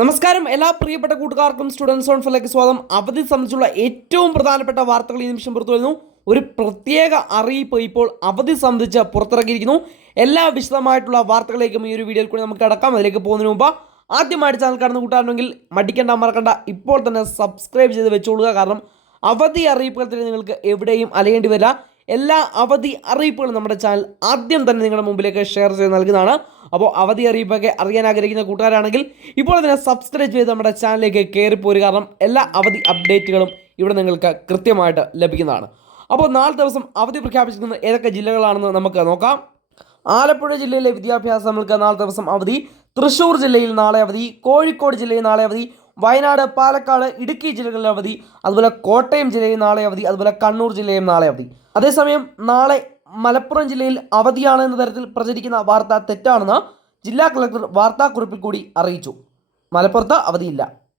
നമസ്കാരം എല്ലാ പ്രിയപ്പെട്ട കൂട്ടുകാർക്കും സ്റ്റുഡൻസ് ഓൺ ഫിലേക്ക് സ്വാഗതം. അവധി സംബന്ധിച്ചുള്ള ഏറ്റവും പ്രധാനപ്പെട്ട വാർത്തകൾ ഈ നിമിഷം പുറത്തു വരുന്നു. ഒരു പ്രത്യേക അറിയിപ്പ് ഇപ്പോൾ അവധി സംബന്ധിച്ച് പുറത്തിറക്കിയിരിക്കുന്നു. എല്ലാ വിശദമായിട്ടുള്ള വാർത്തകളിലേക്കും ഈ ഒരു വീഡിയോയിൽ കൂടി നമുക്ക് കടക്കാം. അതിലേക്ക് പോകുന്നതിന് മുമ്പ് ആദ്യമായിട്ട് ചാനൽ കാണുന്ന കൂട്ടുകാരുണ്ടെങ്കിൽ മറക്കണ്ട, ഇപ്പോൾ തന്നെ സബ്സ്ക്രൈബ് ചെയ്ത് വെച്ചോളുക. കാരണം അവധി അറിയിപ്പുകൾ തന്നെ നിങ്ങൾക്ക് എവിടെയും അലയേണ്ടി വരില്ല. എല്ലാ അവധി അറിയിപ്പുകളും നമ്മുടെ ചാനൽ ആദ്യം തന്നെ നിങ്ങളുടെ മുമ്പിലേക്ക് ഷെയർ ചെയ്ത് നൽകുന്നതാണ്. അപ്പോൾ അവധി അറിയിപ്പൊക്കെ അറിയാൻ ആഗ്രഹിക്കുന്ന കൂട്ടുകാരാണെങ്കിൽ ഇപ്പോൾ തന്നെ സബ്സ്ക്രൈബ് ചെയ്ത് നമ്മുടെ ചാനലിലേക്ക് കയറിപ്പോരുക. കാരണം എല്ലാ അവധി അപ്ഡേറ്റുകളും ഇവിടെ നിങ്ങൾക്ക് കൃത്യമായിട്ട് ലഭിക്കുന്നതാണ്. അപ്പോൾ 4 ദിവസം അവധി പ്രഖ്യാപിച്ചിരിക്കുന്ന ഏതൊക്കെ ജില്ലകളാണെന്ന് നമുക്ക് നോക്കാം. ആലപ്പുഴ ജില്ലയിലെ വിദ്യാഭ്യാസങ്ങൾക്ക് 4 ദിവസം അവധി. തൃശ്ശൂർ ജില്ലയിൽ നാളെ അവധി. കോഴിക്കോട് ജില്ലയിൽ നാളെ അവധി. വയനാട്, പാലക്കാട്, ഇടുക്കി ജില്ലകളിൽ അവധി. അതുപോലെ കോട്ടയം ജില്ലയിൽ നാളെ അവധി. അതുപോലെ കണ്ണൂർ ജില്ലയിൽ നാളെ അവധി. അതേസമയം നാളെ മലപ്പുറം ജില്ലയിൽ അവധിയാണ് എന്ന തരത്തിൽ പ്രചരിക്കുന്ന വാർത്ത തെറ്റാണെന്ന് ജില്ലാ കളക്ടർ വാർത്താക്കുറിപ്പിൽ കൂടി അറിയിച്ചു. മലപ്പുറത്ത് അവധിയില്ല.